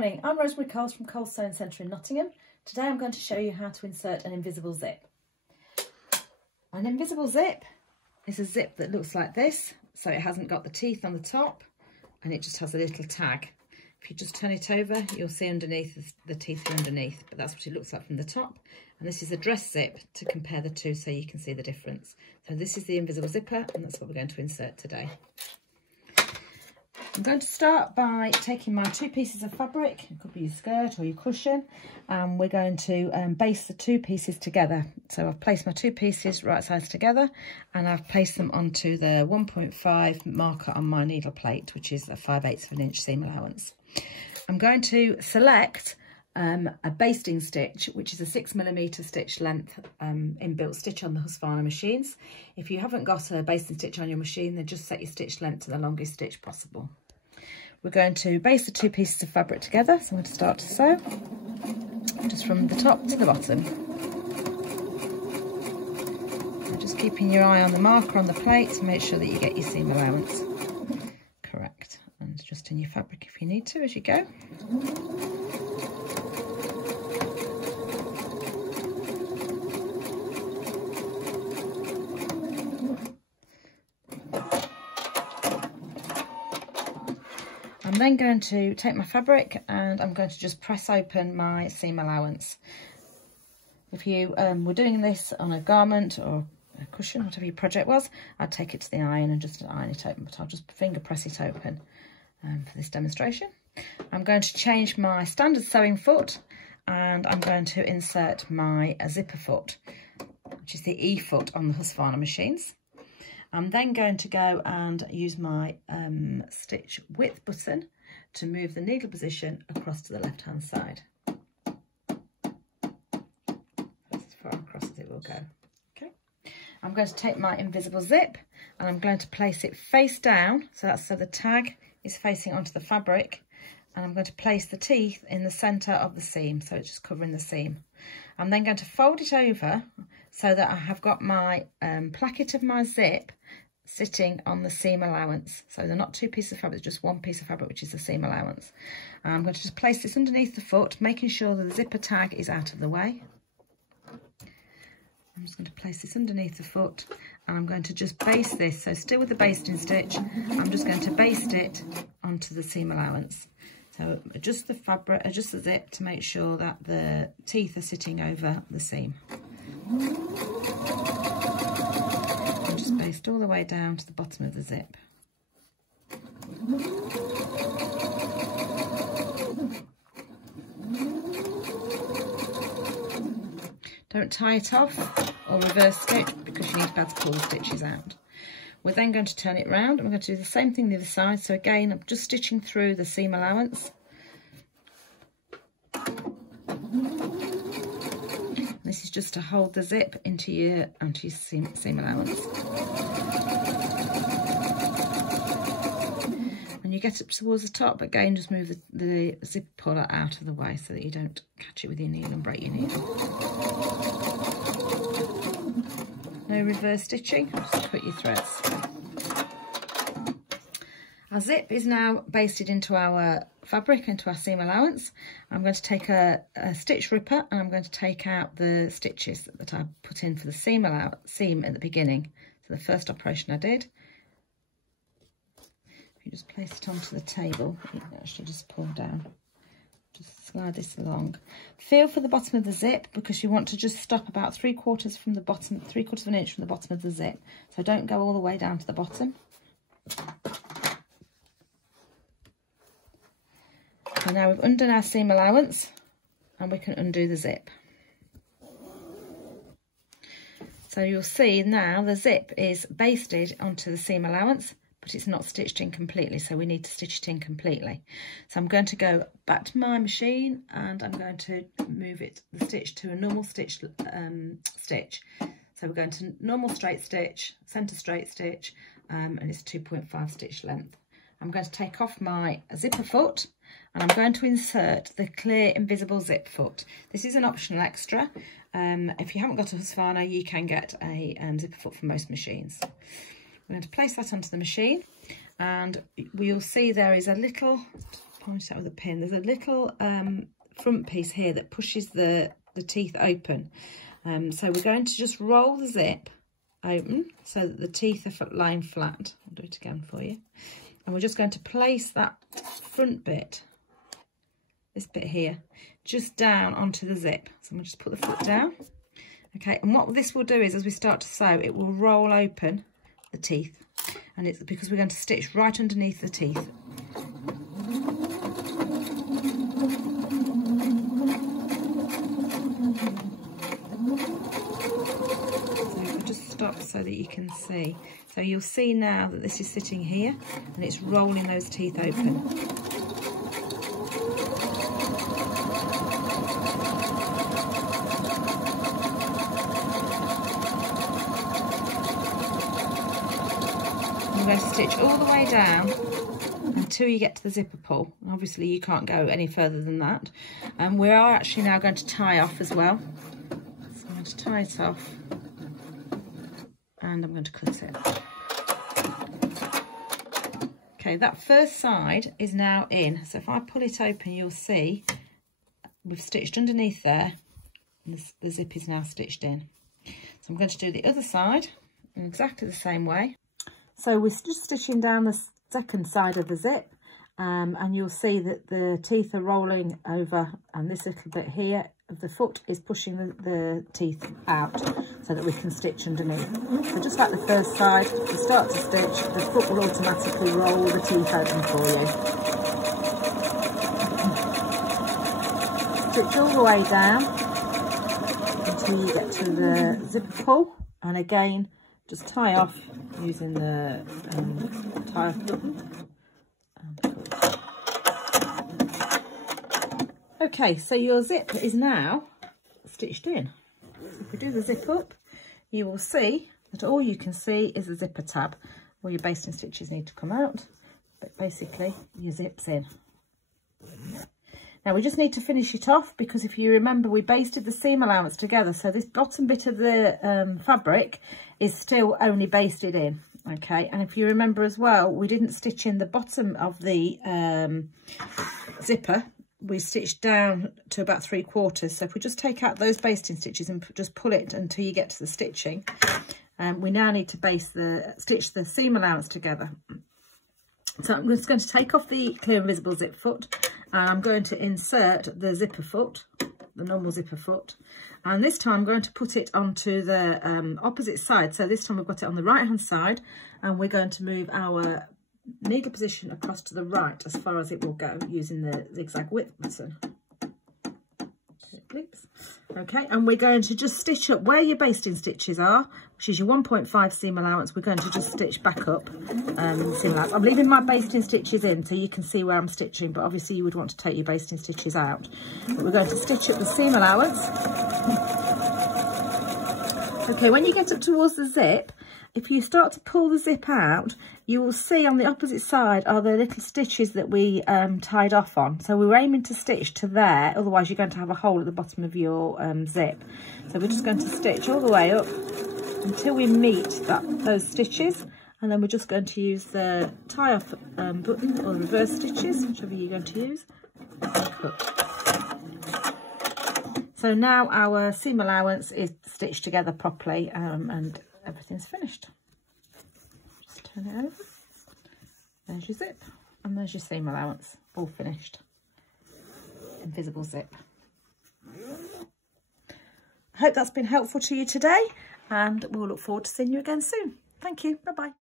morning, I'm Rosemary Coles from Coles Sewing Centre in Nottingham. Today I'm going to show you how to insert an invisible zip. An invisible zip is a zip that looks like this, so it hasn't got the teeth on the top and it just has a little tag. If you just turn it over, you'll see underneath the teeth are underneath, but that's what it looks like from the top. And this is a dress zip to compare the two so you can see the difference. So this is the invisible zipper and that's what we're going to insert today. I'm going to start by taking my two pieces of fabric, it could be your skirt or your cushion, and we're going to baste the two pieces together. So I've placed my two pieces right sides together and I've placed them onto the 1.5 marker on my needle plate, which is a 5/8 of an inch seam allowance. I'm going to select a basting stitch, which is a 6mm stitch length inbuilt stitch on the Husqvarna machines. If you haven't got a basting stitch on your machine, then just set your stitch length to the longest stitch possible. We're going to baste the two pieces of fabric together, so I'm going to start to sew just from the top to the bottom. So just keeping your eye on the marker on the plate to make sure that you get your seam allowance correct, and adjusting your fabric if you need to as you go. I'm then going to take my fabric and I'm going to just press open my seam allowance. If you were doing this on a garment or a cushion, whatever your project was, I'd take it to the iron and just iron it open, but I'll just finger press it open for this demonstration. I'm going to change my standard sewing foot and I'm going to insert my zipper foot, which is the E foot on the Husqvarna machines. I'm then going to go and use my stitch width button to move the needle position across to the left hand side. That's as far across as it will go. Okay. I'm going to take my invisible zip and I'm going to place it face down, so the tag is facing onto the fabric, and I'm going to place the teeth in the centre of the seam, so it's just covering the seam. I'm then going to fold it over so that I have got my placket of my zip sitting on the seam allowance. So they're not two pieces of fabric, just one piece of fabric, which is the seam allowance. I'm going to just place this underneath the foot, making sure that the zipper tag is out of the way. I'm just going to place this underneath the foot and I'm going to just baste this. So still with the basting stitch, I'm just going to baste it onto the seam allowance. So adjust the fabric, adjust the zip to make sure that the teeth are sitting over the seam. And just baste all the way down to the bottom of the zip. Don't tie it off or reverse stitch because you need to be able to pull the stitches out. We're then going to turn it round and we're going to do the same thing the other side. So again, I'm just stitching through the seam allowance. This is just to hold the zip into your seam allowance. When you get up towards the top, again, just move the zip puller out of the way so that you don't catch it with your needle and break your needle. No reverse stitching, just cut your threads. Our zip is now basted into our fabric, into our seam allowance. I'm going to take a stitch ripper and I'm going to take out the stitches that I put in for the seam at the beginning. So the first operation I did. If you just place it onto the table, you can actually just pull down. Just slide this along. Feel for the bottom of the zip because you want to just stop about 3/4 from the bottom, 3/4 of an inch from the bottom of the zip. So don't go all the way down to the bottom. So now we've undone our seam allowance and we can undo the zip. So you'll see now the zip is basted onto the seam allowance, but it's not stitched in completely, so we need to stitch it in completely. So I'm going to go back to my machine and I'm going to move the stitch to a normal stitch. So we're going to normal straight stitch, centre straight stitch, and it's 2.5 stitch length. I'm going to take off my zipper foot and I'm going to insert the clear invisible zip foot. This is an optional extra. If you haven't got a Husqvarna, you can get a zipper foot from most machines. We're going to place that onto the machine and we'll see there is a little point it out with a pin. There's a little front piece here that pushes the teeth open. So we're going to just roll the zip open so that the teeth are lying flat. I'll do it again for you. And we're just going to place that front bit, this bit here, just down onto the zip. So I'm going to just put the foot down. Okay, and what this will do is, as we start to sew, it will roll open the teeth. And it's because we're going to stitch right underneath the teeth. Stop so that you can see. So you'll see now that this is sitting here and it's rolling those teeth open. I'm going to stitch all the way down until you get to the zipper pull. Obviously you can't go any further than that. And we are actually now going to tie off as well. So I'm going to tie it off. And I'm going to cut it. Okay, that first side is now in. So if I pull it open, you'll see we've stitched underneath there. And the zip is now stitched in. So I'm going to do the other side in exactly the same way. So we're just stitching down the second side of the zip. And you'll see that the teeth are rolling over, and this little bit here of the foot is pushing the teeth out so that we can stitch underneath. So just like the first side, you start to stitch, the foot will automatically roll the teeth open for you. Stitch all the way down until you get to the zipper pull, and again just tie off using the tie off button. Okay, so your zip is now stitched in. If we do the zip up, you will see that all you can see is the zipper tab where your basting stitches need to come out, but basically your zip's in. Now we just need to finish it off, because if you remember, we basted the seam allowance together, so this bottom bit of the fabric is still only basted in. Okay, and if you remember as well, we didn't stitch in the bottom of the zipper. We stitched down to about 3/4. So if we just take out those basting stitches and just pull it until you get to the stitching, we now need to stitch the seam allowance together. So I'm just going to take off the clear invisible zip foot, and I'm going to insert the zipper foot, the normal zipper foot, and this time I'm going to put it onto the opposite side. So this time we've got it on the right hand side, and we're going to move our needle position across to the right as far as it will go using the zigzag width button. Okay, and we're going to just stitch up where your basting stitches are, which is your 1.5 seam allowance. We're going to just stitch back up seam allowance. I'm leaving my basting stitches in so you can see where I'm stitching, but obviously you would want to take your basting stitches out. But we're going to stitch up the seam allowance. Okay, when you get up towards the zip, if you start to pull the zip out, you will see on the opposite side are the little stitches that we tied off on. So we were aiming to stitch to there, otherwise you're going to have a hole at the bottom of your zip. So we're just going to stitch all the way up until we meet those stitches, and then we're just going to use the tie off button or the reverse stitches, whichever you're going to use, and cut. So now our seam allowance is stitched together properly, and everything's finished. Just turn it over. There's your zip, and there's your seam allowance, all finished. Invisible zip. I hope that's been helpful to you today, and we'll look forward to seeing you again soon. Thank you. Bye-bye.